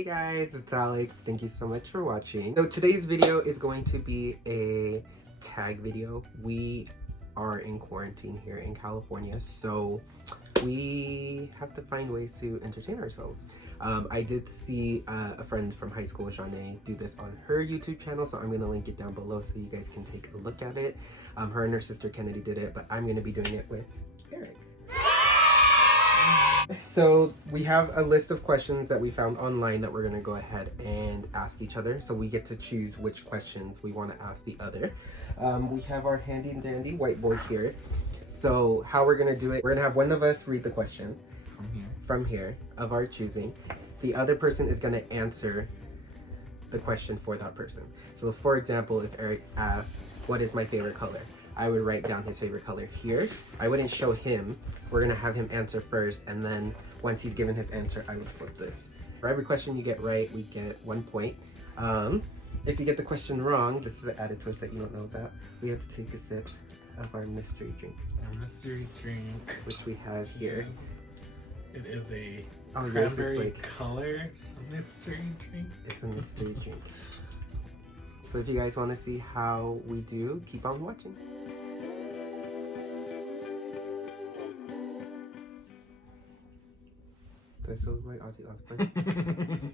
Hey guys, it's Alex. Thank you so much for watching. So today's video is going to be a tag video. We are in quarantine here in California, so we have to find ways to entertain ourselves. I did see a friend from high school, Zsane, do this on her YouTube channel, so I'm going to link it down below so you guys can take a look at it. Her and her sister Kennedy did it, but I'm going to be doing it with Eric. So we have a list of questions that we found online that we're going to go ahead and ask each other. So we get to choose which questions we want to ask the other. We have our handy dandy whiteboard here. So how we're going to do it, we're going to have one of us read the question from here of our choosing. The other person is going to answer the question for that person. So for example, if Eric asks, what is my favorite color? I would write down his favorite color here. I wouldn't show him. We're gonna have him answer first, and then once he's given his answer, I would flip this. For every question you get right, we get 1 point. If you get the question wrong, this is an added twist that you don't know about. We have to take a sip of our mystery drink. Our mystery drink, which we have here. It is a yours cranberry is like, color mystery drink. It's a mystery drink. So if you guys want to see how we do, keep on watching. Do I still look like Ozzy Osbourne?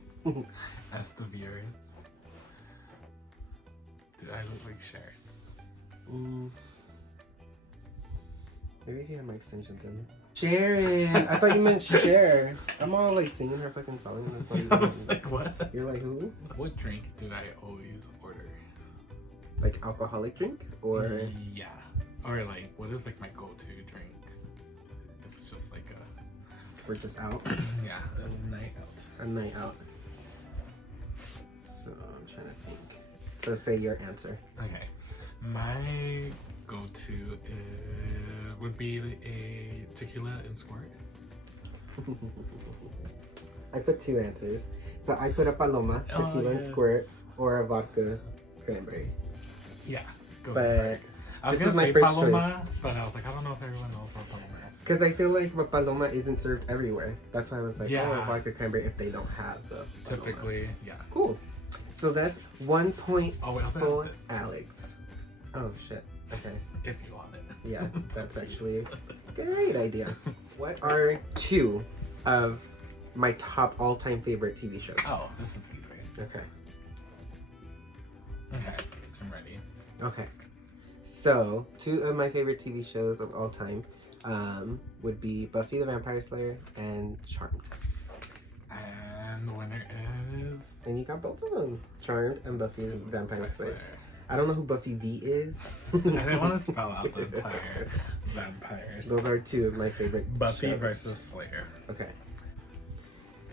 As the viewers. Did I look like Sharon? Maybe if you had my extensions in. Sharon! I thought you meant Cher. I'm all like singing her fucking song. I was like, what? You're like, who? What drink do I always order? Like alcoholic drink? Or? Yeah. Or like, what is like my go-to drink? If it's just like a... We're just out? Yeah, a night out. A night out. So I'm trying to think. So say your answer. Okay. My go-to would be a tequila and squirt. I put two answers. So I put a paloma, tequila and squirt, or a vodka cranberry. Yeah. But I was this is gonna my say first paloma, choice. but I was like, I don't know if everyone knows what paloma is. Because I feel like paloma isn't served everywhere. That's why I was like, Yeah. oh, vodka cranberry if they don't have the paloma. Typically, yeah. Cool. So that's 1 point Oh, we also for have this too, Alex. Oh shit. Okay. if you want it. Yeah, that's actually a great idea. What are two of my top all-time favorite TV shows? Oh, this is easy. Okay. Okay, I'm ready. Okay. So, two of my favorite TV shows of all time would be Buffy the Vampire Slayer and Charmed. And the winner is... And you got both of them. Charmed and Buffy the Vampire Slayer. I don't know who Buffy V is. I didn't want to spell out the entire vampires. Those are two of my favorite Buffy shows. versus Slayer. Okay.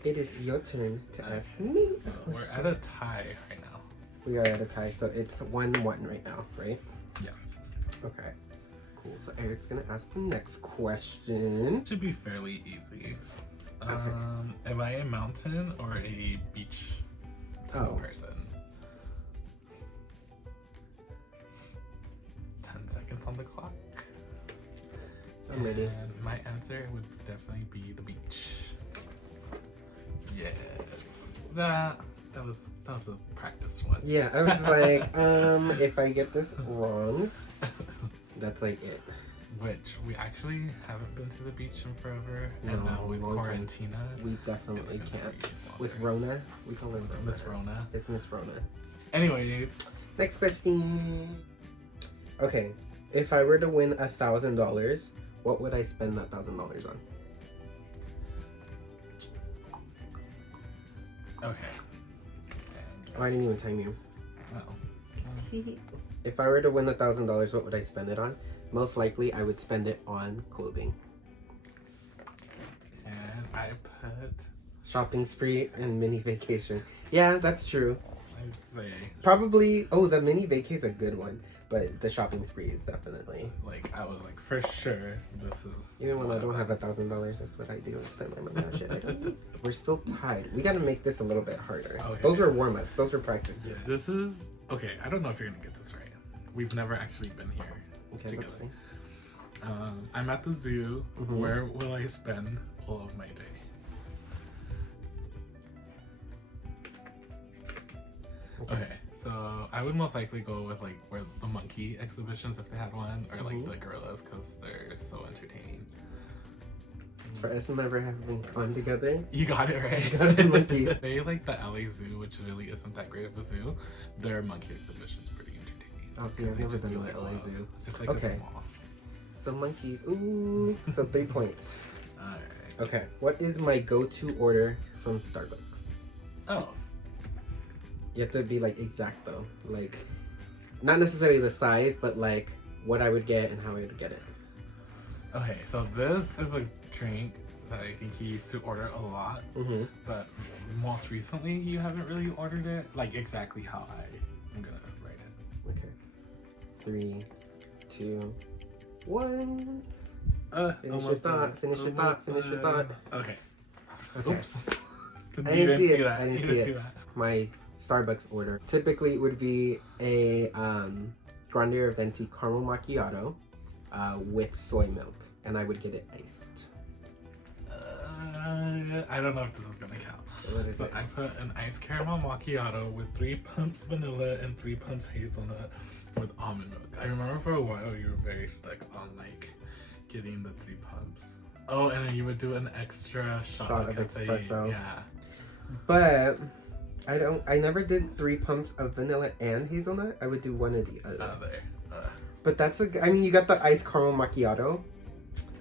It is your turn to ask me a So we're question. at a tie right now. We are at a tie, so it's 1-1 right now, right? Yes. Okay. Cool. So Eric's gonna ask the next question. Should be fairly easy. Okay. Am I a mountain or a beach type of person? 10 seconds on the clock. I'm ready. And my answer would definitely be the beach. Yes. That was a practice one. Yeah, I was like, if I get this wrong, that's like it. Which we actually haven't been to the beach in forever, No, and now with long time. quarantina, We definitely it's gonna can't. be With longer. Rona, we call her Rona. Miss Rona. It's Miss Rona. Anyways, Next question. Okay, if I were to win $1,000, what would I spend that $1,000 on? okay. Oh, I didn't even time you. Oh. If I were to win $1,000, what would I spend it on? Most likely, I would spend it on clothing. And I put, Shopping spree and mini vacation. Yeah, that's true. I'd say, Probably, oh, the mini vacation is a good one, but the shopping spree is definitely. like, I was like, for sure, this is... Even when I don't have $1,000, that's what I do, is spend my money on shit I don't need. We're still tied. We gotta make this a little bit harder. Okay. Those were warm-ups. Those were practices. Yeah, this is... Okay, I don't know if you're gonna get this right. We've never actually been here Okay, together. let's see. I'm at the zoo. Mhm. Where will I spend all of my day? Okay, so I would most likely go with like where the monkey exhibitions if they had one, or like the gorillas because they're so entertaining. For us never having gone together. You got it right. You got the monkeys. They like the LA Zoo, which really isn't that great of a zoo. Their monkey exhibition's pretty entertaining. Oh, see, I've never been to the LA Zoo. It's like a small. So monkeys. Ooh. So 3 points. Alright. Okay. What is my go-to order from Starbucks? Oh. You have to be like exact though. Like, not necessarily the size, but like what I would get and how I would get it. Okay, so this is a drink that I think you used to order a lot, but most recently you haven't really ordered it like exactly how I'm gonna write it. Okay. 3, 2, 1. Finish your thought. Finish your thought. Finish your thought. Okay. Okay. Oops. I didn't see it. That. I didn't see it. My Starbucks order typically would be a grande or venti caramel macchiato with soy milk, and I would get it iced. I don't know if this is gonna count. What is so it? I put an iced caramel macchiato with 3 pumps vanilla and 3 pumps hazelnut with almond milk. I remember for a while you were very stuck on like getting the 3 pumps. Oh, and then you would do an extra shot of espresso. Yeah. But I never did 3 pumps of vanilla and hazelnut. I would do one or the other. But that's I mean, you got the iced caramel macchiato.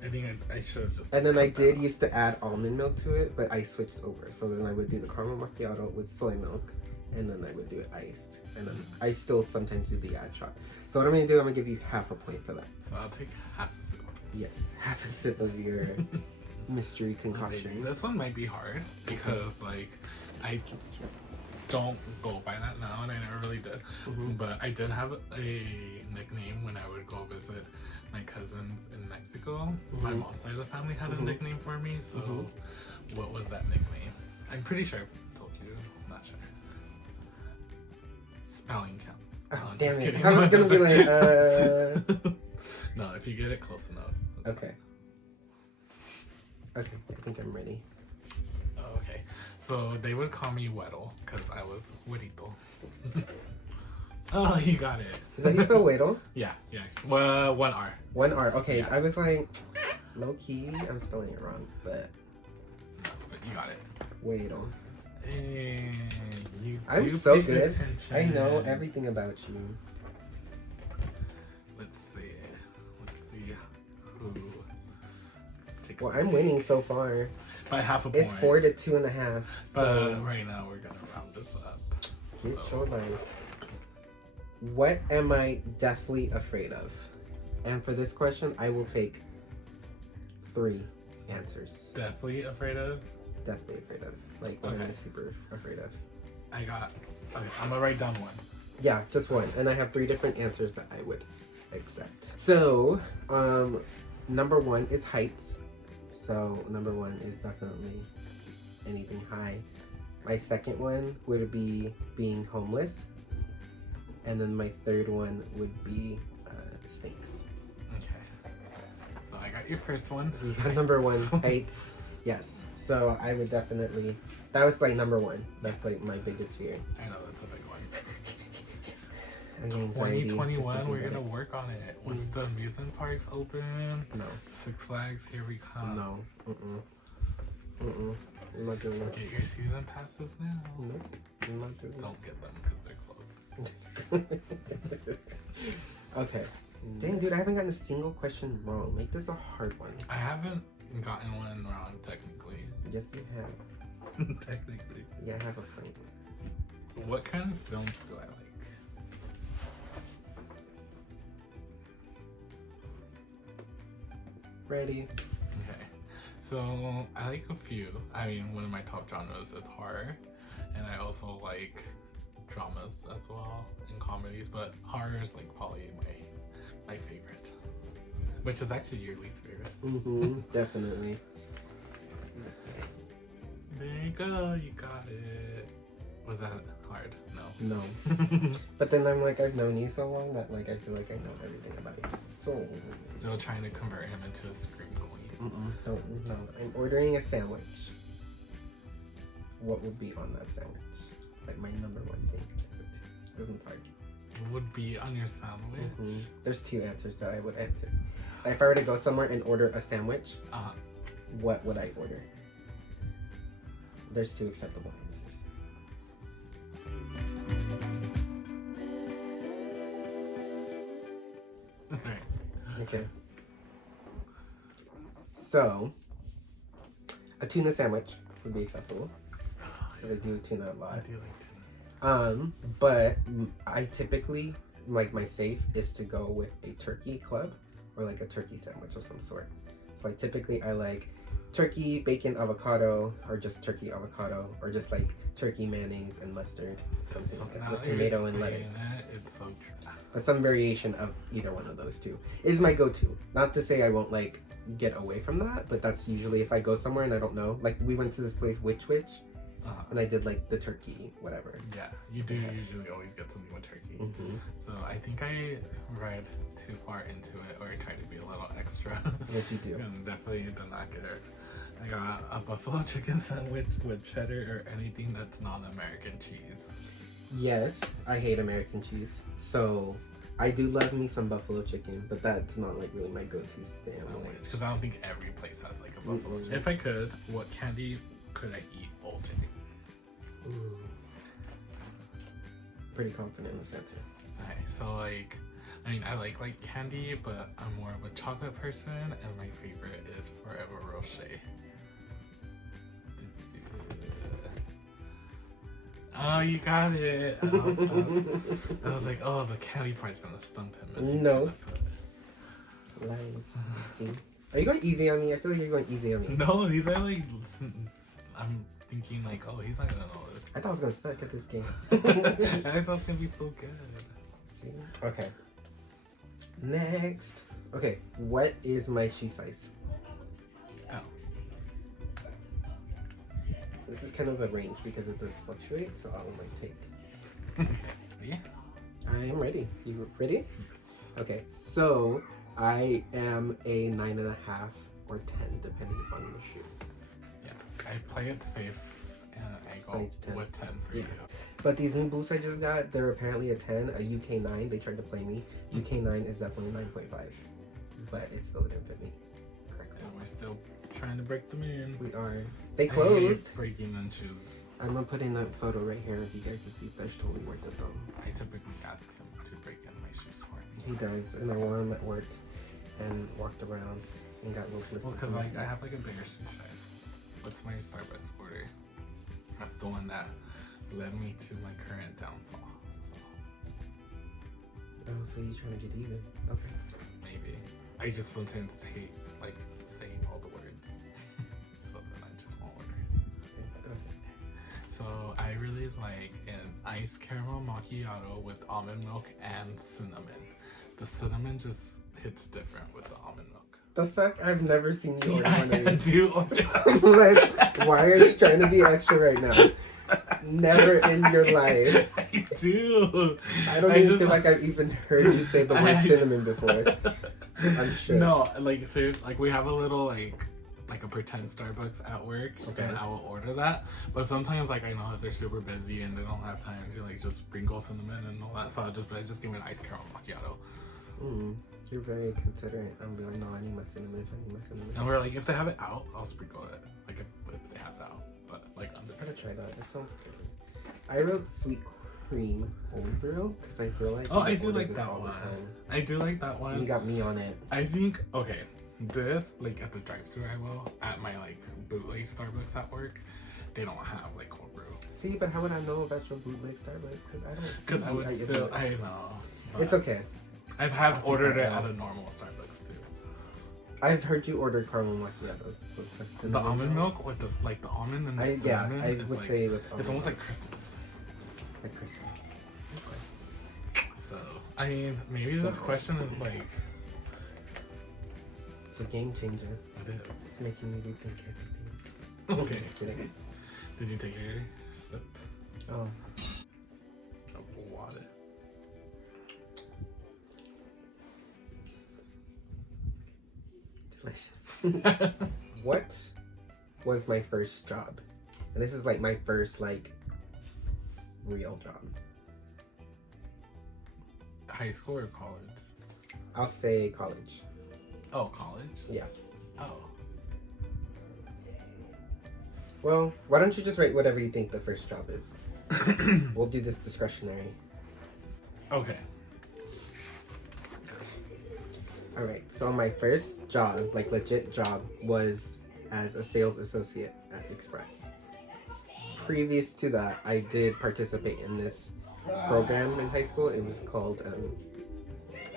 I think I should have just. And then I did used to add almond milk to it, but I switched over. So then I would do the caramel macchiato with soy milk, and then I would do it iced. And then I still sometimes do the ad shot. So what I'm gonna do, I'm gonna give you half a point for that. So I'll take half a sip. Yes, half a sip of your mystery concoction. This one might be hard because like I don't go by that now, and I never really did. But I did have a nickname when I would go visit my cousins in Mexico. My mom's side of the family had a nickname for me. So what was that nickname? I'm pretty sure I told you. I'm not sure. Spelling counts. Oh, No, damn just it. kidding. I was gonna be like, No, if you get it close enough. Okay. Okay, I think I'm ready. Oh, okay. So they would call me Weddle because I was Wedito. Oh, you got it. Is that how you spell Weddle? Yeah. Well, 1 R. 1 R. Okay, Yeah. I was like, low key, I'm spelling it wrong, but No, but you got it. Weddle. And you I'm do so pay good. attention. I know everything about you. Let's see who takes. Well, the I'm lead. winning so far. By half a point. It's 4 to 2.5. But So right now we're gonna round this up. get So, your life. What am I deathly afraid of? And for this question, I will take 3 answers. definitely afraid of. Deathly afraid of. Like, what Okay. I'm super afraid of. Okay, I'm gonna write down 1. Yeah, just 1. And I have 3 different answers that I would accept. So, number 1 is heights. So, number 1 is definitely anything high. My second one would be being homeless. And then my third one would be snakes. Okay. So I got your first one. Number 1, heights. Yes. So I would definitely. That was like number 1. That's like my biggest fear. I know that's a big one. And anxiety, 2021, just we're thinking gonna about work on it. Once the amusement parks open, it. No. Six Flags, here we come. No. I'm not doing that. Get your season passes now. Nope. I'm not doing that. Don't get them because they're closed. Okay. Dang, dude, I haven't gotten a single question wrong. Make this a hard one. I haven't gotten one wrong technically. Yes, you have. Technically. Yeah, I have a point. What kind of films do I like? Ready? Okay. So I like a few. I mean, one of my top genres is horror, and I also like dramas as well and comedies. But horror is like probably my favorite, which is actually your least favorite. Definitely. There you go. You got it. Was that hard? No. No. But then I'm like, I've known you so long that like I feel like I know everything about you. So. Still trying to convert him into a scream queen. Don't. No. I'm ordering a sandwich. What would be on that sandwich? Like my number 1 thing to isn't hard. Would be on your sandwich. There's 2 answers that I would answer. If I were to go somewhere and order a sandwich, what would I order? There's 2 acceptable answers. Okay. So, a tuna sandwich would be acceptable because I do tuna a lot. I do like tuna. But I typically, like, my safe is to go with a turkey club or like a turkey sandwich of some sort. So like typically I like turkey, bacon, avocado, or just turkey avocado, or just like turkey mayonnaise and mustard, something like that, with tomato and lettuce. It's so true. But some variation of either one of those 2 is my go-to. Not to say I won't like get away from that, but that's usually if I go somewhere and I don't know. Like we went to this place Witch, and I did like the turkey, whatever. Yeah, you do usually always get something with turkey. So I think I read too far into it, or I tried to be a little extra. What you do? And definitely did not get it. I got a buffalo chicken sandwich with cheddar or anything that's non-American cheese. Yes, I hate American cheese. So I do love me some buffalo chicken, but that's not like really my go-to sandwich. Because I don't think every place has like a buffalo chicken. If I could, what candy could I eat all day? Ooh. Pretty confident in this answer. Okay, so like, I mean, I like candy, but I'm more of a chocolate person, and my favorite is Forever Rocher. Oh, you got it. I was like, oh, the candy part's gonna stump him. No. Lies. See? Are you going easy on me? I feel like you're going easy on me. No, these are like, I'm thinking like, oh, he's not gonna know this. I thought I was gonna suck at this game. I thought it was gonna be so good. See? Okay. Next. Okay, what is my shoe size? Oh. This is kind of a range because it does fluctuate, so I'll like take. Yeah. I am ready. You ready? Yes. Okay, so I am a 9.5 or 10, depending on the shoe. Yeah, I play it safe and I go Size 10. with 10 for you. But these new boots I just got, they're apparently a 10, a UK 9. They tried to play me. UK 9 is definitely 9.5, but it still didn't fit me correctly. Yeah, we're still trying to break them in. We are. They closed. I hate breaking in shoes. I'm gonna put in a photo right here of you guys to see if that's totally worth it though. I typically ask him to break in my shoes for me. He does, and I wore him at work and walked around and got little blisters. Well, because like I have like a bigger shoe size. What's my Starbucks order? That's the one that led me to my current downfall. So. Oh, so you're trying to get even? Okay. Maybe. I just sometimes hate like saying all the words, so then I just won't order. Okay. So I really like an iced caramel macchiato with almond milk and cinnamon. The cinnamon just hits different with the almond milk. The fuck? I've never seen you order one of these. You Like, why are you trying to be extra right now? Never in your life. I do. I don't even feel like I've even heard you say the word cinnamon before. I'm sure. No, like seriously, like we have a little like a pretend Starbucks at work, okay. And I will order that. But sometimes like I know that they're super busy and they don't have time to like just sprinkle cinnamon and all that. So I just give me an iced caramel macchiato. You're very considerate. I'm like, no, I need my cinnamon if I need my cinnamon. And we're like, if they have it out, I'll sprinkle it. Like if they have it out. But like I'm gonna try that. That sounds good. I wrote sweet cream cold brew because I feel like I do like that one. I do like that one. You got me on it. I think this like at the drive-thru I will at my like bootleg Starbucks at work. They don't have like cold brew. See, but how would I know about your bootleg Starbucks? Because I don't. Because I would still. I know. It's okay. I've ordered it at a normal Starbucks too. I've heard you order caramel macchiatos with the almond milk with the almond and the cinnamon. I would say with it's almost like Christmas. Like Christmas. Okay. So I mean, maybe this question is like. It's a game changer. It is. It's making me rethink everything. Okay. Just kidding. Did you take your sip? Oh. Of water. Delicious. What was my first job? And this is like my first like real job. high school or college? I'll say college. Oh, college? Yeah. Oh. Well, why don't you just write whatever you think the first job is? We'll do this discretionary. Okay. All right. So my first job, like legit job, was as a sales associate at Express. Previous to that, I did participate in this program in high school. It was called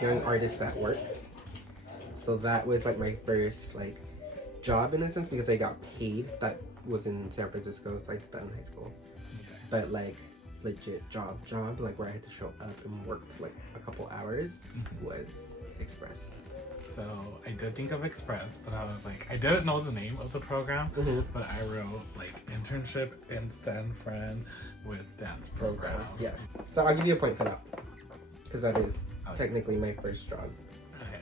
Young Artists at Work. So that was like my first like job in a sense because I got paid. That was in San Francisco, so I did that in high school. Okay. But like legit job, like where I had to show up and work like a couple hours was Express. So I did think of Express, but I was like, I didn't know the name of the program, but I wrote like internship in San Fran with dance program. Yes. So I'll give you a point for that because that is Okay. technically my first job. Okay.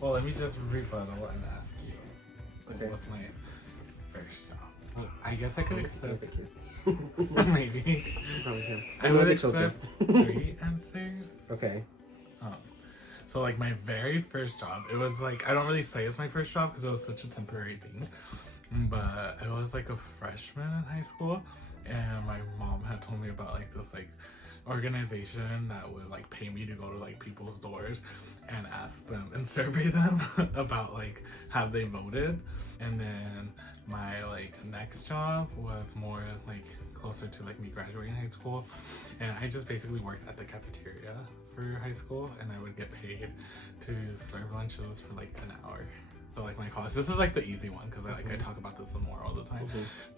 Well, let me just rebuttal and ask you. Okay. What was my first job? Well, I guess I could With accept the kids. maybe. I With would the children. accept 3 answers. Okay. So like my very first job, it was like, I don't really say it's my first job because it was such a temporary thing, but I was like a freshman in high school, and my mom had told me about like this like organization that would like pay me to go to like people's doors and ask them and survey them about like have they voted. And then my like next job was more like closer to like me graduating high school, and I just basically worked at the cafeteria for high school, and I would get paid to serve lunches for like an hour. So like my college, this is like the easy one because I talk about this more all the time,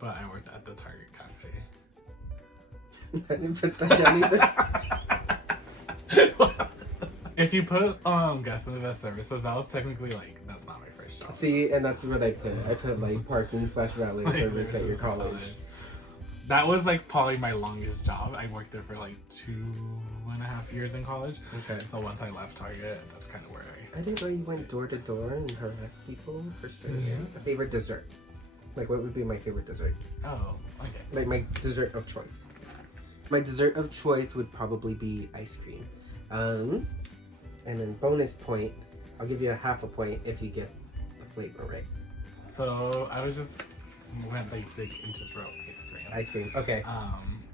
but I worked at the Target cafe. I didn't put that down either. If you put guest in the best services, that was technically like, that's not my first job. See, and that's what I put. I put like parking / valet Like, service at your college. That was like probably my longest job. I worked there for like 2.5 years in college. Okay. So once I left Target, that's kind of where I didn't know you went door to door and harassed people for certain. Yes. A favorite dessert. Like what would be my favorite dessert? Oh, okay. Like my dessert of choice. My dessert of choice would probably be ice cream. And then bonus point, I'll give you a half a point if you get the flavor right. So I was just went basic and just wrote ice cream. Ice cream. Okay.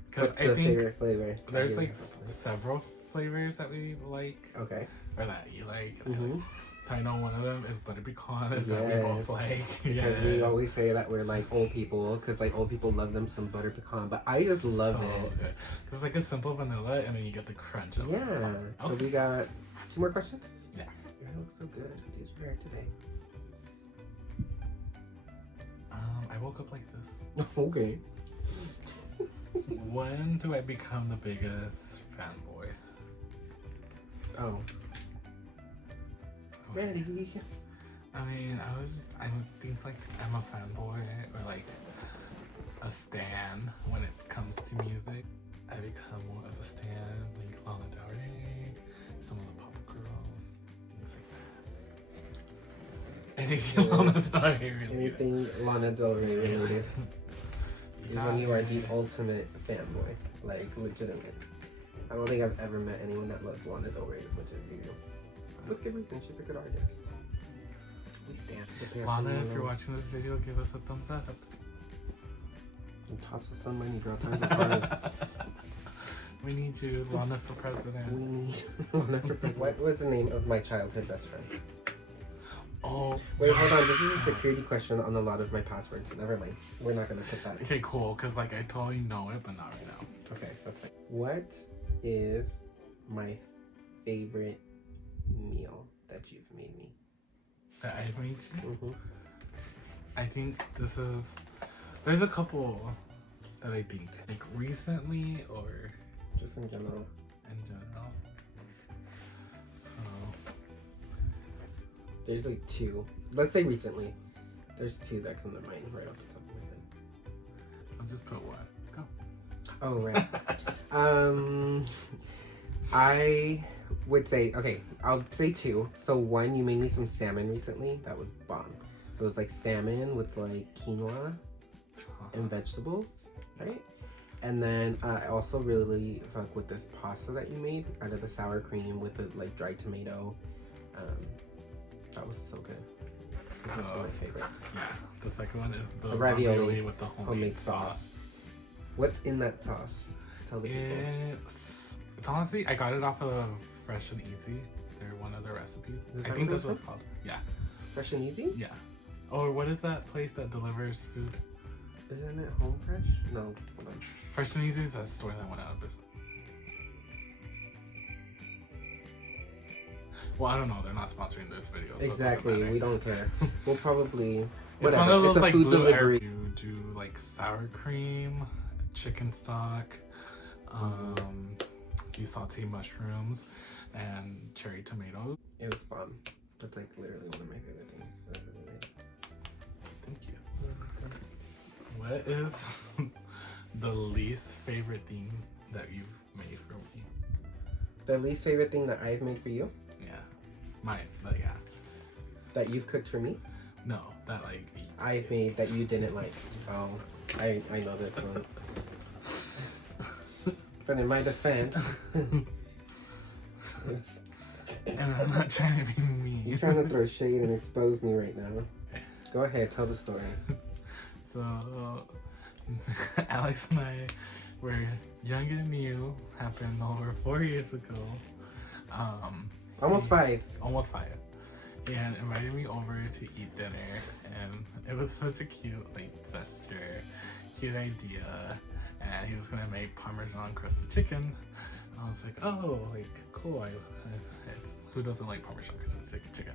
Because What's I the think favorite flavor? there's like several flavors that we like, Okay. or that you like. Mm-hmm. I know one of them is butter pecan, is that we both like. Because we always say that we're like old people, because like old people love them some butter pecan, but I just love it. Good. It's like a simple vanilla, and then you get the crunch of it. Yeah. So Okay. we got 2 more questions? Yeah. Your hair looks so good. Did your hair today? I woke up like this. Okay. When do I become the biggest fanboy? Oh. Okay. Ready. I mean, I would think like I'm a fanboy or like a stan when it comes to music. I become more of a stan, like Lana Del Rey, some of the pop girls, things like that. Anything Yeah. Lana Del Rey related. Anything Lana Del Rey related is when you are the Yeah. ultimate fanboy. Like, legitimate. I don't think I've ever met anyone that loves Lana Del Rey as much as you do. With good reason, she's a good artist. We stand. Lana, if you're watching this video, give us a thumbs up. And toss us some money, girl. Times is hard. We need you, Lana for We president. need Lana for president. What was the name of my childhood best friend? Oh, Wait, hold on. This is a security question on a lot of my passwords. Never mind. We're not gonna put that. okay, cool. Cause like I totally know it, but not right now. Okay, that's fine. What is my favorite meal that you've made me? That I made you. Mm-hmm. I think this is. There's a couple that I think like recently or Just in general. in general. So There's like 2. Let's say recently. There's 2 that come to mind right off the top of my head. I'll just put one. Go. Oh, right. I would say, okay, I'll say 2. So 1, you made me some salmon recently. That was bomb. So it was like salmon with like quinoa and vegetables, right? And then I also really fuck with this pasta that you made out of the sour cream with the like dried tomato. That was so good. It's one of my favorites. Yeah. The second one is the ravioli with the homemade sauce. What's in that sauce? Tell the people. It's honestly, I got it off of Fresh and Easy. They're one of their recipes. I think that's what it's called. Yeah. Fresh and Easy? Yeah. Or what is that place that delivers food? Isn't it Home Fresh? No. Hold on. Fresh and Easy is that store that went out of business. Well, I don't know. They're not sponsoring this video. So Exactly. We don't care. We'll probably... It's one of those, it's a like, food blue delivery. You do like sour cream, chicken stock, you saute mushrooms, and cherry tomatoes. It was bomb. That's like literally one of my favorite things I've ever made. Thank you. What is the least favorite thing that you've made for me? The least favorite thing that I've made for you? Yeah. Mine, but yeah. That you've cooked for me? No, that like... I've made that you didn't like. Oh, I know this one. But in my defense... And I'm not trying to be mean. You're trying to throw shade and expose me right now. Go ahead, tell the story. So, Alex and I were younger than you. Happened over 4 years ago. Almost 5. Almost 5. And invited me over to eat dinner, and it was such a cute like gesture, cute idea. And he was gonna make Parmesan crusted chicken. I was like, oh, like cool. Who doesn't like Parmesan crusted chicken?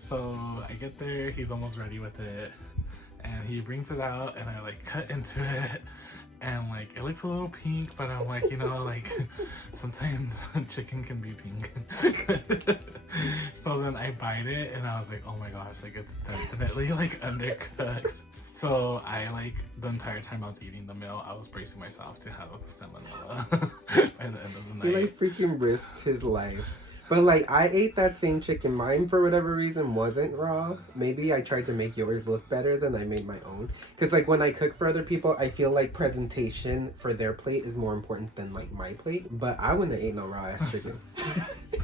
So I get there, he's almost ready with it, and he brings it out, and I like cut into it, and like it looks a little pink, but I'm like, you know, like sometimes chicken can be pink. So then I bite it, and I was like, oh my gosh, like it's definitely like undercooked. So I like the entire time I was eating the meal, I was bracing myself to have a salmonella by the end of the night. He like freaking risked his life. But like I ate that same chicken. Mine for whatever reason wasn't raw. Maybe I tried to make yours look better than I made my own. Cause like when I cook for other people, I feel like presentation for their plate is more important than like my plate. But I wouldn't have ate no raw ass chicken.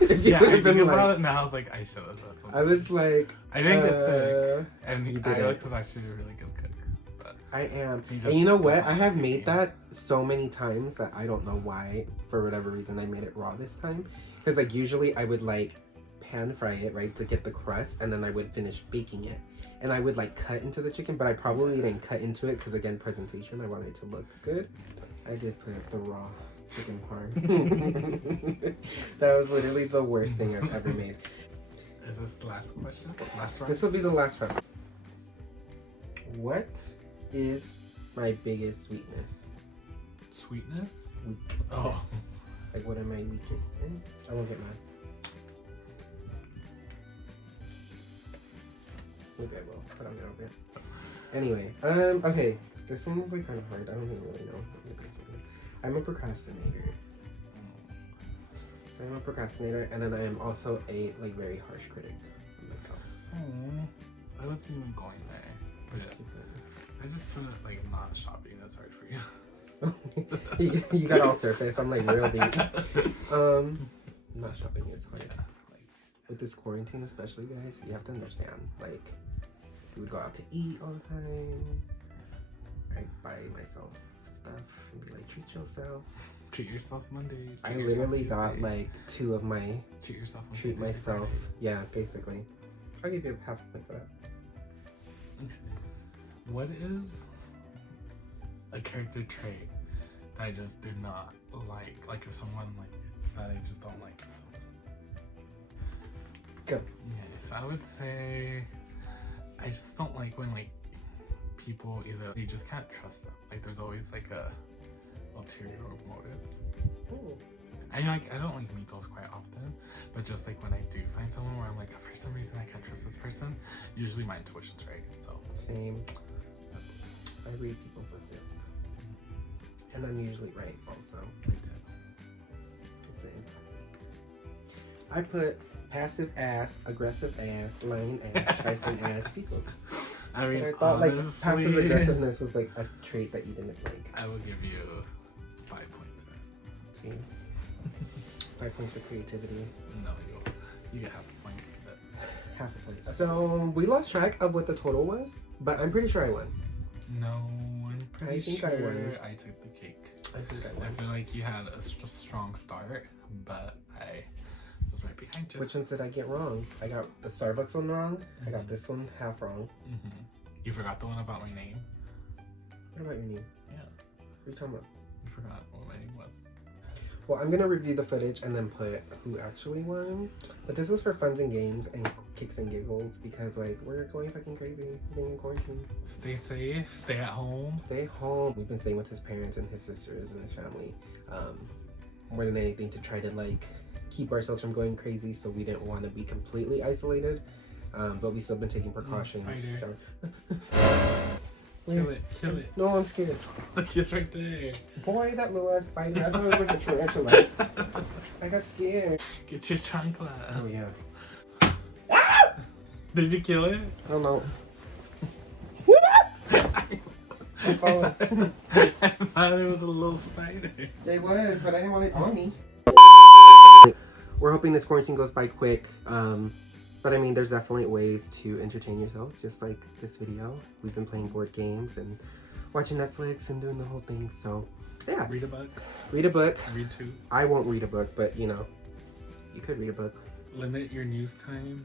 Yeah, I think about it now. I was like, I should have done something. I was like, I didn't get sick, and Alex was actually a really good cook. But I am. And you know what? I have made that so many times that I don't know why, for whatever reason, I made it raw this time. Because like usually I would like pan fry it, right, to get the crust, and then I would finish baking it. And I would like cut into the chicken, but I probably didn't cut into it because again, presentation, I wanted it to look good. I did put the raw chicken part. That was literally the worst thing I've ever made. Is this the last question? Last round? This will be the last round. What is my biggest weakness? Sweetness? Weakness. Oh. Like, what am I weakest in? I won't get mad. Maybe I will, but I'll get over it. Anyway, okay. This one was like kind of hard. I don't even really know what the biggest one is. I'm a procrastinator. So I'm a procrastinator, and then I am also a like very harsh critic of myself. I wasn't even going there. But yeah. I just put like not shopping as hard for you. You got all surface. I'm like real deep. Not shopping is hard. Yeah, like with this quarantine, especially, guys, you have to understand. Like, we would go out to eat all the time. I'd buy myself stuff and be like, treat yourself. Treat yourself Monday. I literally got like 2 of my treat yourself. On treat Tuesday, myself. Friday. Yeah, basically. I'll give you half a point for that. Okay. What is a character trait that I just do not like? Like if someone like that I just don't like. Go. Yeah, so I would say I just don't like when like people either you just can't trust them. Like there's always like a ulterior motive. Ooh. I don't like meet those quite often, but just like when I do find someone where I'm like for some reason I can't trust this person, usually my intuition's right. So Same. I read people for 5th. And I'm usually right also. It's in. I put passive ass, aggressive ass, lying ass, trifling ass people. I mean, and I thought honestly, like passive aggressiveness was like a trait that you didn't like. I would give you see. 5 points for creativity. No, you get half a point. But... Half a point. So we lost track of what the total was, but I'm pretty sure I won. No, I'm pretty sure I won. I took the cake. I think I won. I feel like you had a strong start, but I was right behind you. Which ones did I get wrong? I got the Starbucks one wrong. I got this one half wrong. You forgot the one about my name? What about your name? Yeah. What are you talking about? You forgot what my name was. Well, I'm gonna review the footage and then put who actually won. But this was for funs and games and kicks and giggles because like we're going fucking crazy being in quarantine. Stay safe, stay at home. Stay home. We've been staying with his parents and his sisters and his family. More than anything to try to like keep ourselves from going crazy, so we didn't want to be completely isolated. But we still been taking precautions. Kill it. No, I'm scared. Look, it's right there. Boy, that little ass spider. I thought it was like a tarantula. I got scared. Get your chancla. Oh, yeah. Did you kill it? I don't know. I thought it was a little spider. It was, but I didn't want it on me. We're hoping this quarantine goes by quick. But I mean, there's definitely ways to entertain yourself, just like this video. We've been playing board games and watching Netflix and doing the whole thing. So, yeah. Read a book. Read a book. Read 2. I won't read a book, but you know, you could read a book. Limit your news time.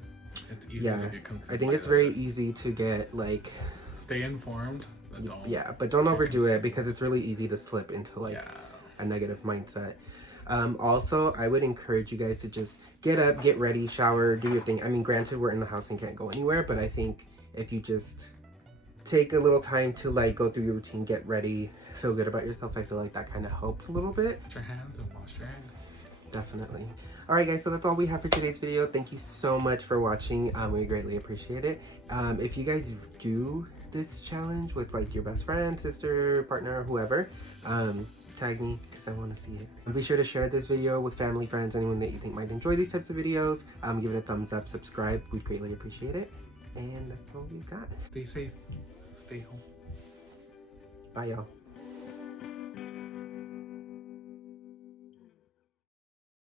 It's easy to get consumed. I think it's very easy to get like... Stay informed, but don't... Yeah, but don't overdo it because it's really easy to slip into like a negative mindset. Also, I would encourage you guys to just get up, get ready, shower, do your thing. I mean, granted, we're in the house and can't go anywhere, but I think if you just take a little time to like go through your routine, get ready, feel good about yourself, I feel like that kind of helps a little bit. Wash your hands and wash your ass. Definitely. All right, guys, so that's all we have for today's video. Thank you so much for watching. We greatly appreciate it. If you guys do this challenge with like your best friend, sister, partner, whoever, tag me because I want to see it. And be sure to share this video with family, friends, anyone that you think might enjoy these types of videos. Give it a thumbs up, subscribe. We greatly appreciate it. And that's all we've got. Stay safe. Stay home. Bye, y'all.